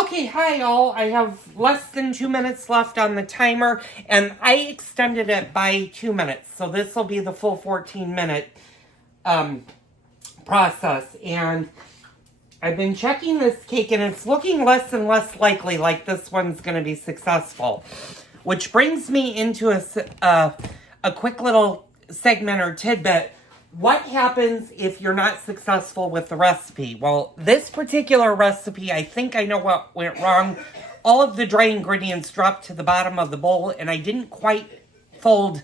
Okay, hi all. I have less than 2 minutes left on the timer, and I extended it by 2 minutes. So this will be the full 14-minute process. And I've been checking this cake, and it's looking less and less likely like this one's going to be successful. Which brings me into a quick little segment or tidbit. What happens if you're not successful with the recipe? Well, this particular recipe, I think I know what went wrong. All of the dry ingredients dropped to the bottom of the bowl, and I didn't quite fold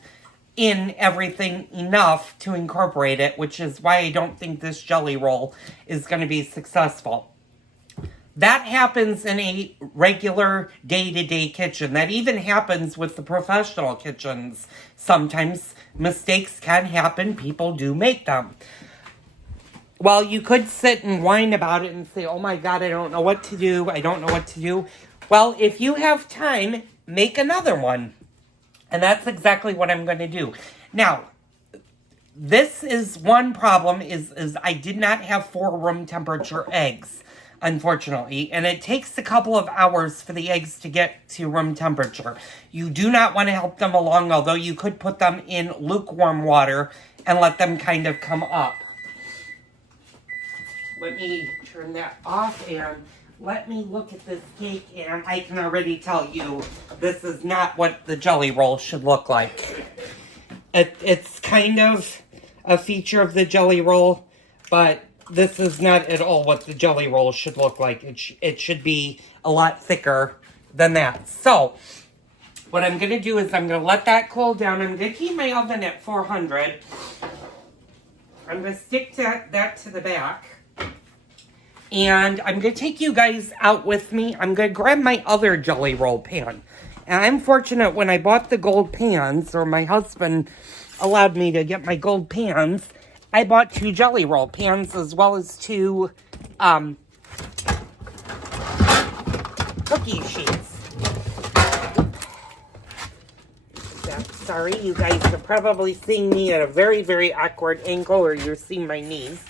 in everything enough to incorporate it, which is why I don't think this jelly roll is going to be successful. That happens in a regular day-to-day kitchen. That even happens with the professional kitchens. Sometimes mistakes can happen. People do make them. Well, you could sit and whine about it and say, oh my God, I don't know what to do. I don't know what to do. Well, if you have time, make another one. And that's exactly what I'm going to do. Now, this is one problem is I did not have 4 room temperature eggs. Unfortunately, and it takes a couple of hours for the eggs to get to room temperature. You do not want to help them along, although you could put them in lukewarm water and let them kind of come up. Let me turn that off and let me look at this cake, and I can already tell you this is not what the jelly roll should look like. It's kind of a feature of the jelly roll, but this is not at all what the jelly roll should look like. It should be a lot thicker than that. So, what I'm going to do is I'm going to let that cool down. I'm going to keep my oven at 400. I'm going to stick that to the back. And I'm going to take you guys out with me. I'm going to grab my other jelly roll pan. And I'm fortunate when I bought the gold pans, or my husband allowed me to get my gold pans, I bought 2 jelly roll pans as well as 2 cookie sheets. Sorry, you guys are probably seeing me at a very, very awkward angle, or you're seeing my knees.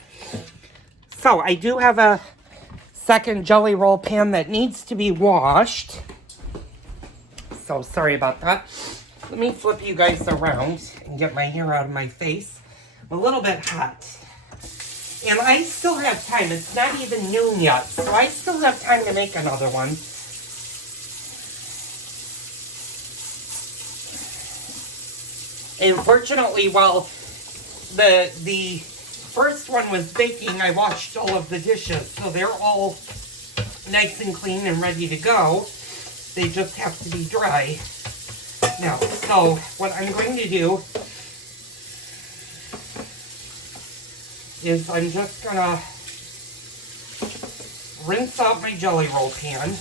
So, I do have a second jelly roll pan that needs to be washed. So, sorry about that. Let me flip you guys around and get my hair out of my face. I'm a little bit hot. And I still have time. It's not even noon yet, so I still have time to make another one. And fortunately, while the first one was baking, I washed all of the dishes, so they're all nice and clean and ready to go. They just have to be dry. Now, so what I'm going to do is I'm just gonna rinse out my jelly roll pan.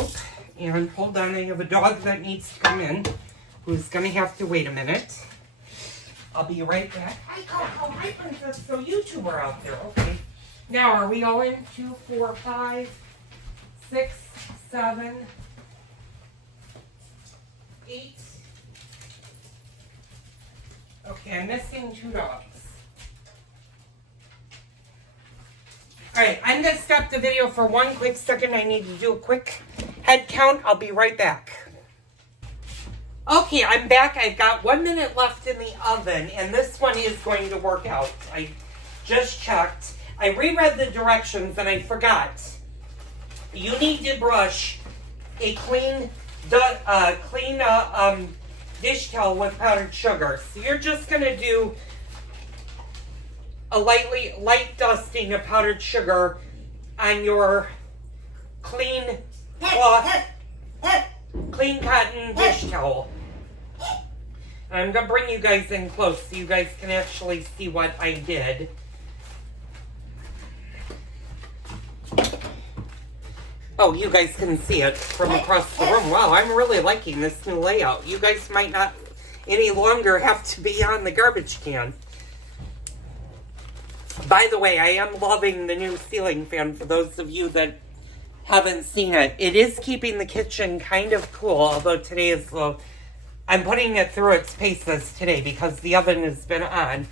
Oop, and hold on, I have a dog that needs to come in, who's gonna have to wait a minute. I'll be right back. Hi, Coco. Hi, Princess. So you two are out there. Okay. Now, are we all in? 2, 4, 5, 6, 7, 8. Okay, I'm missing 2 dogs. Alright, I'm going to stop the video for 1 quick second. I need to do a quick head count. I'll be right back. Okay, I'm back. I've got 1 minute left in the oven, and this one is going to work out. I just checked. I reread the directions, and I forgot. You need to brush a clean dish towel with powdered sugar. So you're just going to do a light dusting of powdered sugar on your clean cotton dish towel. And I'm going to bring you guys in close so you guys can actually see what I did. Oh, you guys can see it from across the room. Wow, I'm really liking this new layout. You guys might not any longer have to be on the garbage can. By the way, I am loving the new ceiling fan for those of you that haven't seen it. It is keeping the kitchen kind of cool, although today is I'm putting it through its paces today because the oven has been on.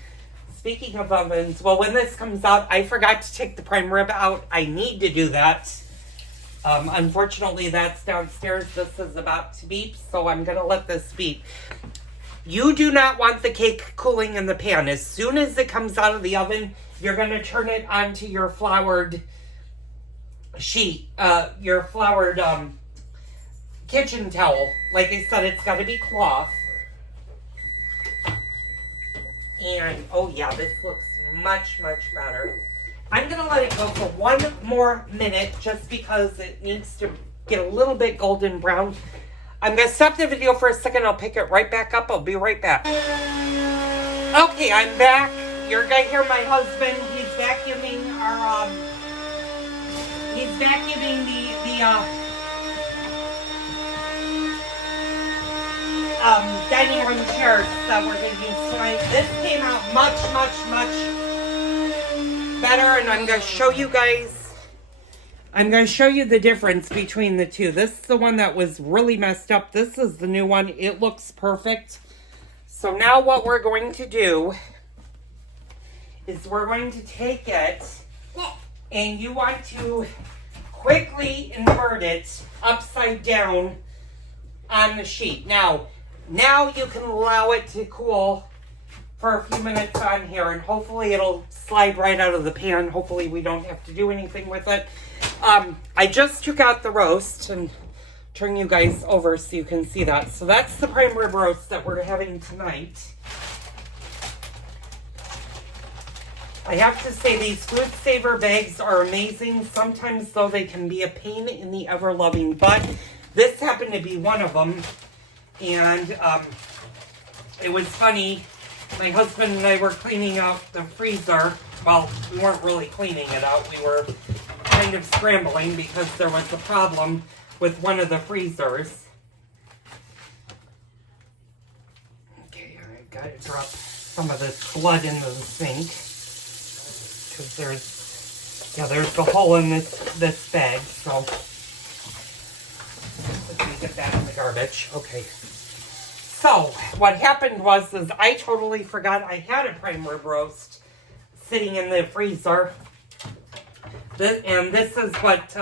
Speaking of ovens, well, when this comes out, I forgot to take the prime rib out. I need to do that. Unfortunately, that's downstairs. This is about to beep, so I'm going to let this beep. You do not want the cake cooling in the pan. As soon as it comes out of the oven, you're going to turn it onto your floured sheet, your floured kitchen towel. Like I said, it's got to be cloth. And, oh yeah, this looks much, much better. I'm going to let it go for 1 more minute just because it needs to get a little bit golden brown. I'm going to stop the video for a second. I'll pick it right back up. I'll be right back. Okay, I'm back. You're going to hear my husband. He's vacuuming our, he's vacuuming the dining room chairs that we're going to use tonight. This came out much, much, much better, and I'm going to show you guys. I'm going to show you the difference between the two. This is the one that was really messed up. This is the new one. It looks perfect. So now what we're going to do is we're going to take it, and you want to quickly invert it upside down on the sheet. Now you can allow it to cool for a few minutes on here, and hopefully it'll slide right out of the pan. Hopefully we don't have to do anything with it. I just took out the roast and turn you guys over so you can see that. So that's the prime rib roast that we're having tonight. I have to say these Food Saver bags are amazing. Sometimes though they can be a pain in the ever-loving butt. This happened to be one of them. And it was funny. My husband and I were cleaning out the freezer. Well, we weren't really cleaning it out. We were kind of scrambling because there was a problem with one of the freezers. Okay, I gotta drop some of this blood into the sink. Because there's the hole in this bag, so let me get that in the garbage. Okay. So, what happened was I totally forgot I had a prime rib roast sitting in the freezer. And this is what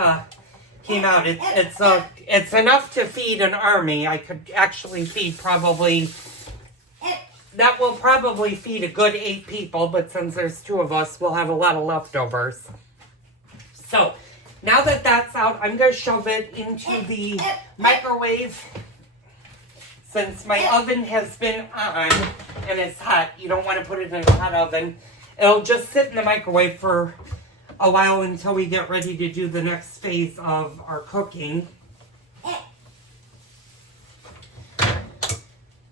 came out. It's enough to feed an army. I could actually feed that will probably feed a good 8 people, but since there's 2 of us, we'll have a lot of leftovers. So, now that that's out, I'm going to shove it into the microwave. Since my oven has been on and it's hot, you don't want to put it in a hot oven. It'll just sit in the microwave for a while until we get ready to do the next phase of our cooking.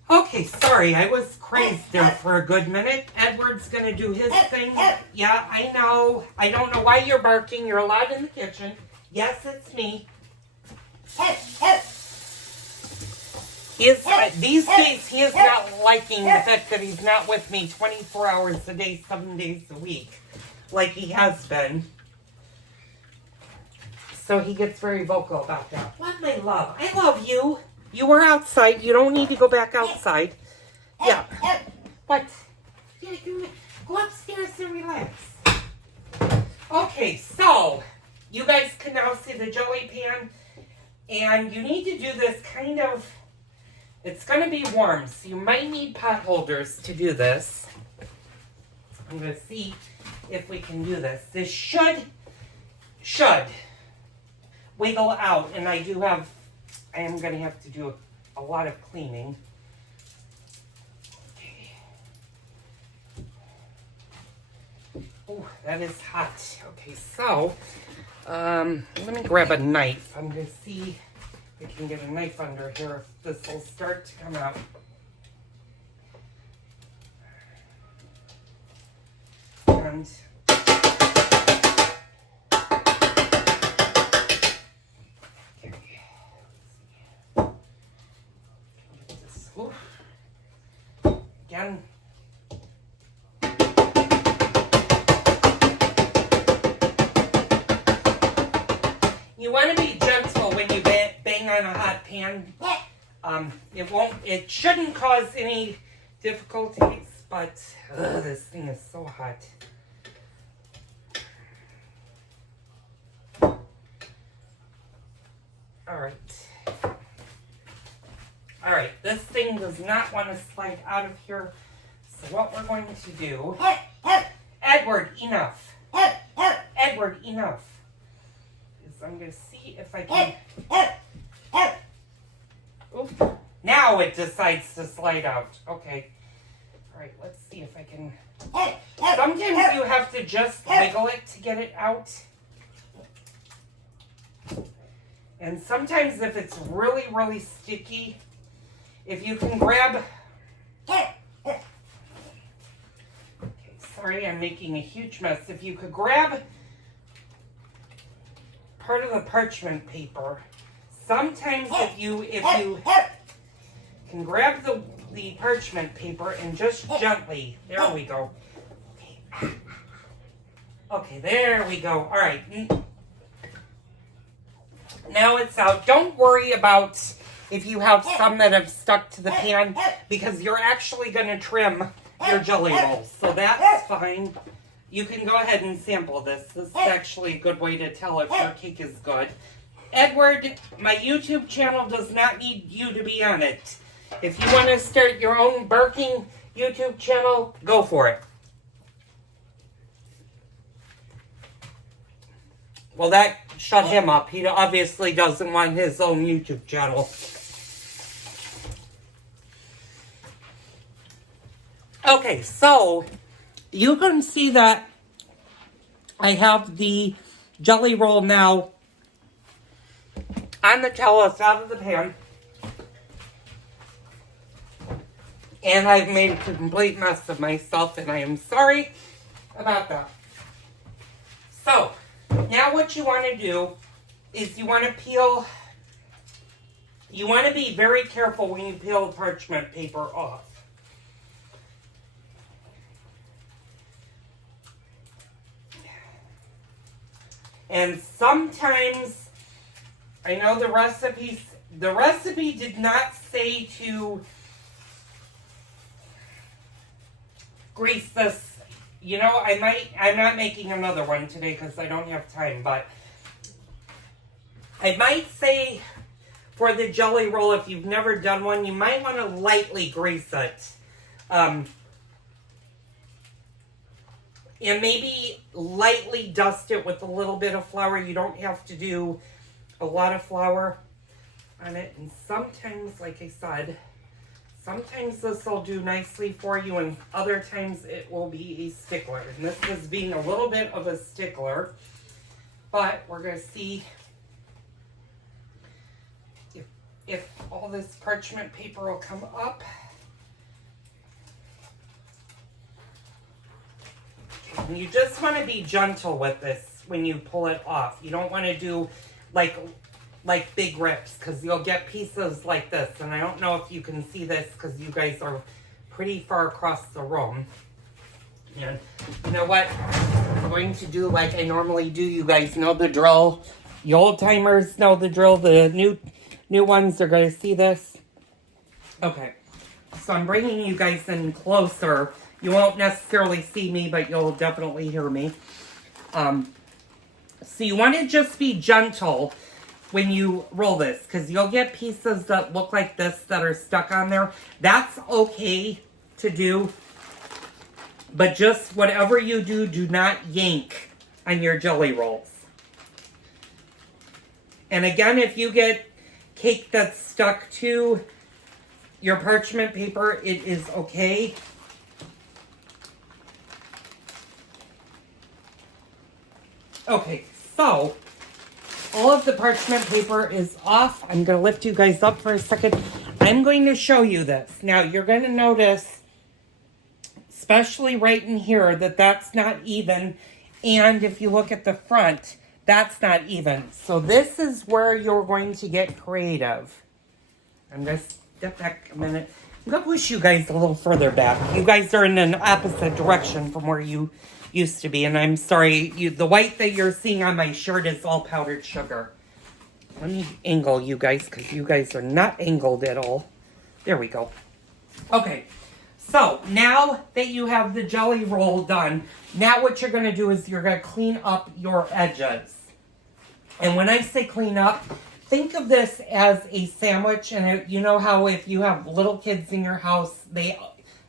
Okay, sorry, I was crazed there for a good minute. Edward's going to do his thing. Yeah, I know. I don't know why you're barking. You're allowed in the kitchen. Yes, it's me. These days, he is not liking the fact that he's not with me 24 hours a day, 7 days a week, like he has been. So he gets very vocal about that. What, my love? I love you. You were outside. You don't need to go back outside. Yeah. What? Yeah, go upstairs and relax. Okay, so you guys can now see the jelly pan. And you need to do this kind of... It's going to be warm, so you might need pot holders to do this. I'm going to see if we can do this. This should wiggle out, and I am going to have to do a lot of cleaning. Okay. Oh, that is hot. Okay, so, let me grab a knife. I'm going to see... I can get a knife under here if this will start to come out. And again. You want to be gentle when you bang on a hot pan. It shouldn't cause any difficulties, but this thing is so hot. Alright, this thing does not want to slide out of here. So what we're going to do... Edward, enough. Edward, enough. Is I'm going to see if I can... Oof. Now it decides to slide out. Okay. Alright, let's see if I can... Sometimes you have to just wiggle it to get it out. And sometimes if it's really, really sticky, if you can grab... Okay, sorry, I'm making a huge mess. If you could grab part of the parchment paper, sometimes if you can grab the parchment paper and just gently, there we go. Okay, there we go. All right. Now it's out. Don't worry about if you have some that have stuck to the pan because you're actually going to trim your jelly rolls. So that's fine. You can go ahead and sample this. This is actually a good way to tell if your cake is good. Edward, my YouTube channel does not need you to be on it. If you want to start your own baking YouTube channel, go for it. Well, that shut him up. He obviously doesn't want his own YouTube channel. Okay, so you can see that I have the jelly roll now on the towel. It's out of the pan. And I've made a complete mess of myself, and I am sorry about that. So, now what you want to do is you want to peel, you want to be very careful when you peel the parchment paper off. And sometimes, I know the recipe did not say to grease this. You know, I'm not making another one today because I don't have time, but I might say for the jelly roll, if you've never done one, you might want to lightly grease it. And maybe lightly dust it with a little bit of flour. You don't have to do a lot of flour on it. And sometimes, like I said, sometimes this will do nicely for you, and other times it will be a stickler. And this is being a little bit of a stickler, but we're going to see if all this parchment paper will come up. And you just want to be gentle with this when you pull it off. You don't want to do like big rips because you'll get pieces like this. And I don't know if you can see this because you guys are pretty far across the room. And you know what? I'm going to do like I normally do. You guys know the drill. The old timers know the drill. The new ones are going to see this. Okay. So I'm bringing you guys in closer. You won't necessarily see me, but you'll definitely hear me. So you want to just be gentle when you roll this, because you'll get pieces that look like this that are stuck on there. That's okay to do, but just whatever you do, do not yank on your jelly rolls. And again, if you get cake that's stuck to your parchment paper, it is okay. Okay, so all of the parchment paper is off. I'm going to lift you guys up for a second. I'm going to show you this. Now, you're going to notice, especially right in here, that that's not even. And if you look at the front, that's not even. So this is where you're going to get creative. I'm going to step back a minute. I'm going to push you guys a little further back. You guys are in an opposite direction from where you used to be, and I'm sorry, the white that you're seeing on my shirt is all powdered sugar. Let me angle you guys, because you guys are not angled at all. There we go. Okay, so now that you have the jelly roll done, now what you're going to do is you're going to clean up your edges. And when I say clean up, think of this as a sandwich, and you know how if you have little kids in your house, they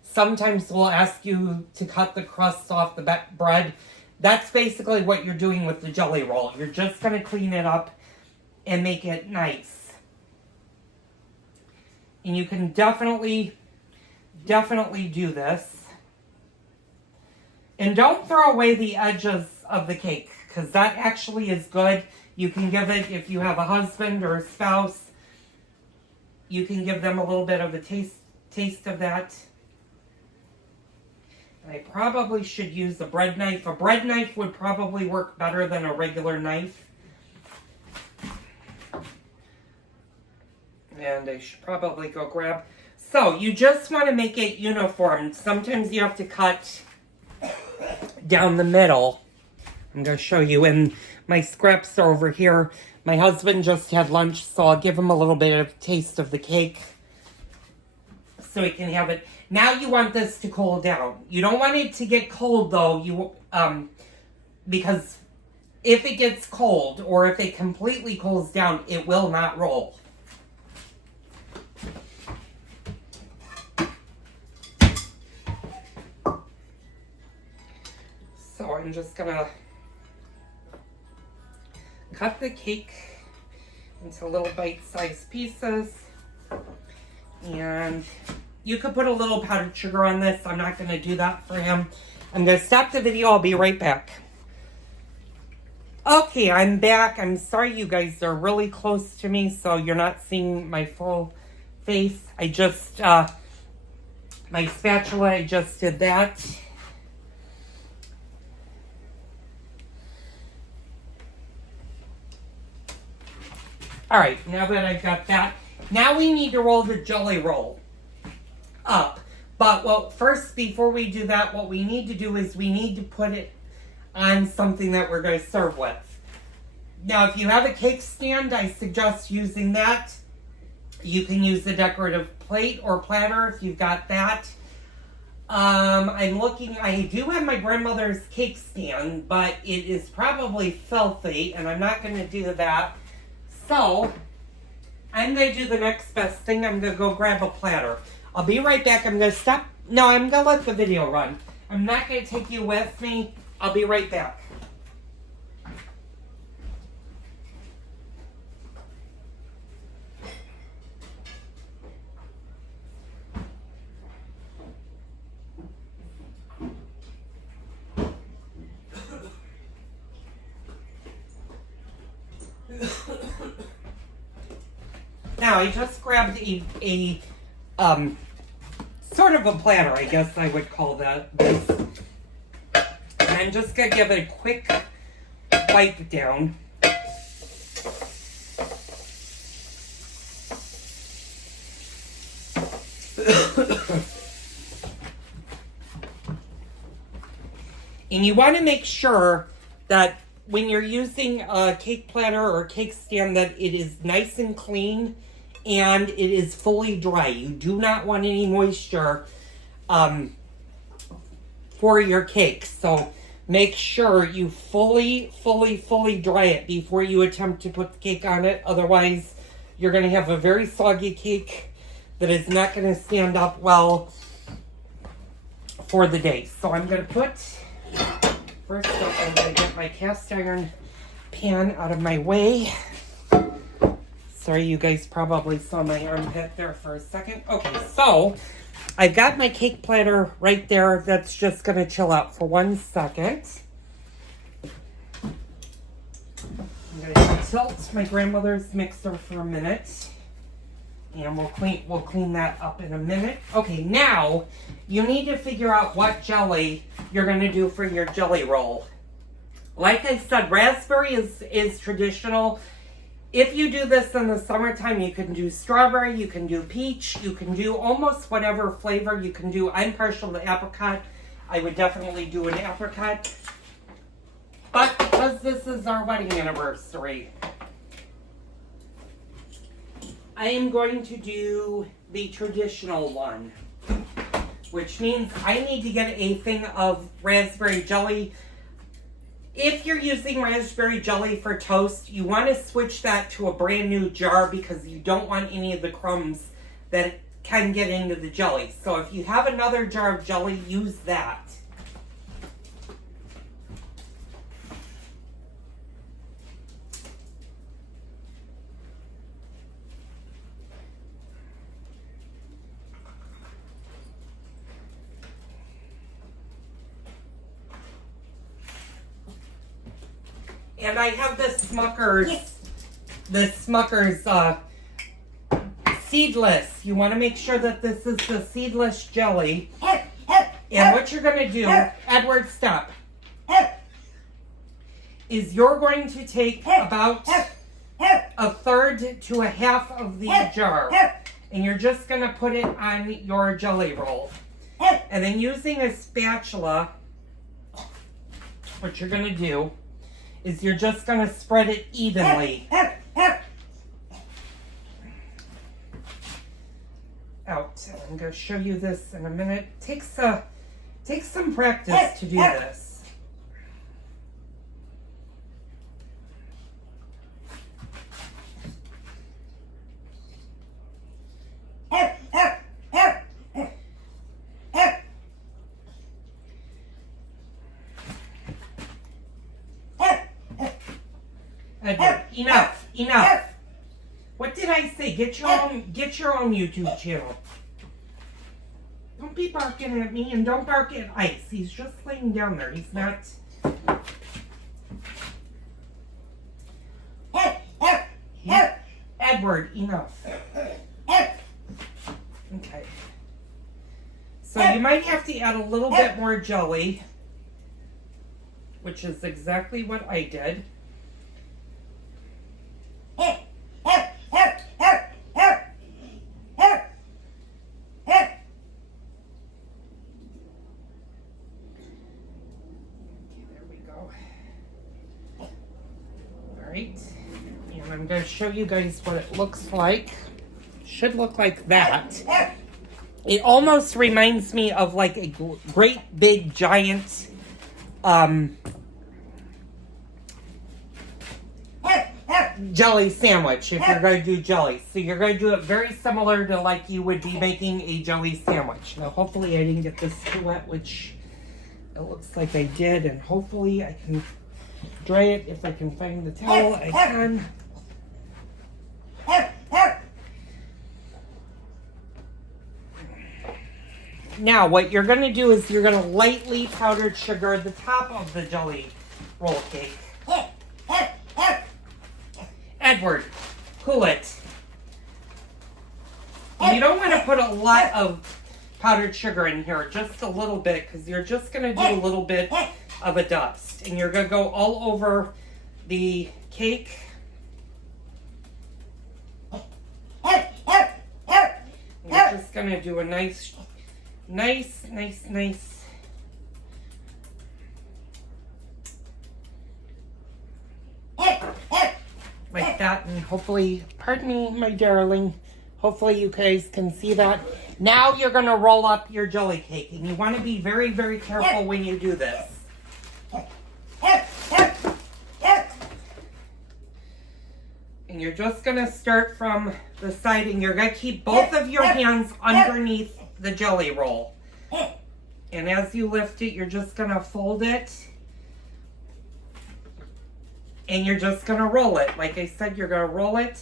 sometimes will ask you to cut the crust off the bread. That's basically what you're doing with the jelly roll. You're just going to clean it up and make it nice. And you can definitely do this. And don't throw away the edges of the cake, because that actually is good. You can give it, if you have a husband or a spouse, you can give them a little bit of a taste of that. And I probably should use a bread knife. A bread knife would probably work better than a regular knife. And I should probably go grab. So you just want to make it uniform. Sometimes you have to cut down the middle. I'm going to show you. And my scraps are over here. My husband just had lunch, so I'll give him a little bit of taste of the cake so he can have it. Now you want this to cool down. You don't want it to get cold though. Because if it gets cold or if it completely cools down, it will not roll. So I'm just gonna cut the cake into little bite-sized pieces. And you could put a little powdered sugar on this. I'm not gonna do that for him. I'm gonna stop the video. I'll be right back. Okay, I'm back. I'm sorry you guys are really close to me, so you're not seeing my full face. I just, my spatula, I just did that. All right, now that I've got that, now we need to roll the jelly roll up. But first, before we do that, what we need to do is we need to put it on something that we're going to serve with. Now, if you have a cake stand, I suggest using that. You can use a decorative plate or platter if you've got that. I'm looking, I do have my grandmother's cake stand, but it is probably filthy, and I'm not going to do that. So, I'm going to do the next best thing. I'm going to go grab a platter. I'll be right back. I'm going to stop. No, I'm going to let the video run. I'm not going to take you with me. I'll be right back. Now, I just grabbed a sort of a platter, I guess I would call this. And I'm just going to give it a quick wipe down. And you want to make sure that when you're using a cake platter or a cake stand that it is nice and clean and it is fully dry. You do not want any moisture for your cake. So make sure you fully dry it before you attempt to put the cake on it. Otherwise, you're going to have a very soggy cake that is not going to stand up well for the day. So I'm going to put... First up, I'm going to get my cast iron pan out of my way. Sorry, you guys probably saw my armpit there for a second. Okay, so I've got my cake platter right there. That's just going to chill out for 1 second. I'm going to tilt my grandmother's mixer for a minute. And we'll clean that up in a minute. Okay, now you need to figure out what jelly you're going to do for your jelly roll. Like I said, raspberry is traditional. If you do this in the summertime, you can do strawberry, you can do peach, you can do almost whatever flavor you can do. I'm partial to apricot. I would definitely do an apricot. But because this is our wedding anniversary, I am going to do the traditional one, which means I need to get a thing of raspberry jelly. If you're using raspberry jelly for toast, you want to switch that to a brand new jar because you don't want any of the crumbs that can get into the jelly. So if you have another jar of jelly, use that. And I have this Smucker's seedless. You want to make sure that this is the seedless jelly. And what you're going to do, Edward, stop, is you're going to take about a third to a half of the jar. And you're just going to put it on your jelly roll. And then using a spatula, what you're going to do is you're just going to spread it evenly out. I'm going to show you this in a minute. Takes some practice to do this. Edward, enough. What did I say? Get your own YouTube channel. Don't be barking at me and don't bark at Ice. He's just laying down there. He's not. Edward, enough. Okay. So you might have to add a little bit more jelly, which is exactly what I did. And I'm going to show you guys what it looks like. Should look like that. It almost reminds me of like a great big giant jelly sandwich if you're going to do jelly. So you're going to do it very similar to like you would be making a jelly sandwich. Now hopefully I didn't get this too wet, which it looks like I did, and hopefully I can dry it if I can find the towel. I can. Now what you're going to do is you're going to lightly powdered sugar the top of the jelly roll cake. Edward, cool it. And you don't want to put a lot of powdered sugar in here, just a little bit, because you're just going to do a little bit of a dust. And you're going to go all over the cake. You're just going to do a nice like that, and hopefully, pardon me, my darling, hopefully you guys can see that. Now you're going to roll up your jelly cake, and you want to be very, very careful when you do this. And you're just going to start from the side, and you're going to keep both of your hands underneath the jelly roll. And as you lift it, you're just going to fold it. And you're just going to roll it. Like I said, you're going to roll it.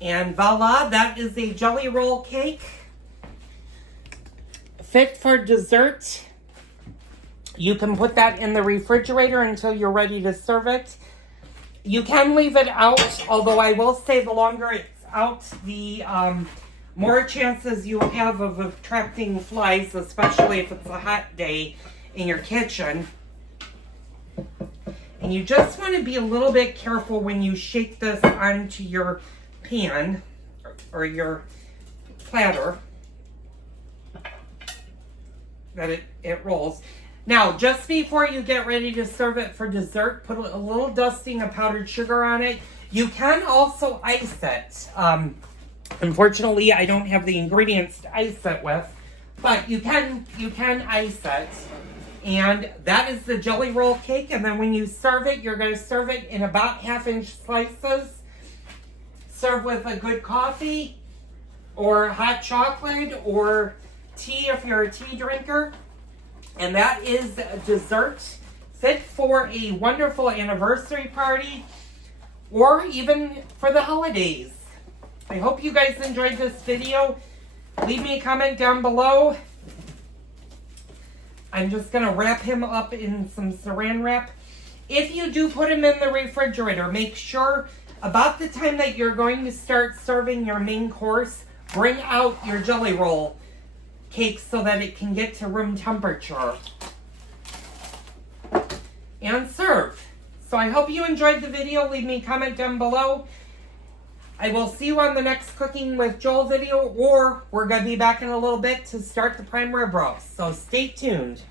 And voila, that is a jelly roll cake. Fit for dessert. You can put that in the refrigerator until you're ready to serve it. You can leave it out, although I will say the longer it's out, the more chances you have of attracting flies, especially if it's a hot day in your kitchen. And you just want to be a little bit careful when you shake this onto your pan or your platter that it rolls. Now, just before you get ready to serve it for dessert, put a little dusting of powdered sugar on it. You can also ice it. Unfortunately, I don't have the ingredients to ice it with, but you can ice it. And that is the jelly roll cake. And then when you serve it, you're going to serve it in about half-inch slices. Serve with a good coffee or hot chocolate or tea if you're a tea drinker. And that is a dessert fit for a wonderful anniversary party or even for the holidays. I hope you guys enjoyed this video. Leave me a comment down below. I'm just going to wrap him up in some saran wrap. If you do put him in the refrigerator, make sure about the time that you're going to start serving your main course, bring out your jelly roll cake so that it can get to room temperature. And serve. So I hope you enjoyed the video. Leave me a comment down below. I will see you on the next Cooking with Joel video, or we're going to be back in a little bit to start the prime rib roast. So stay tuned.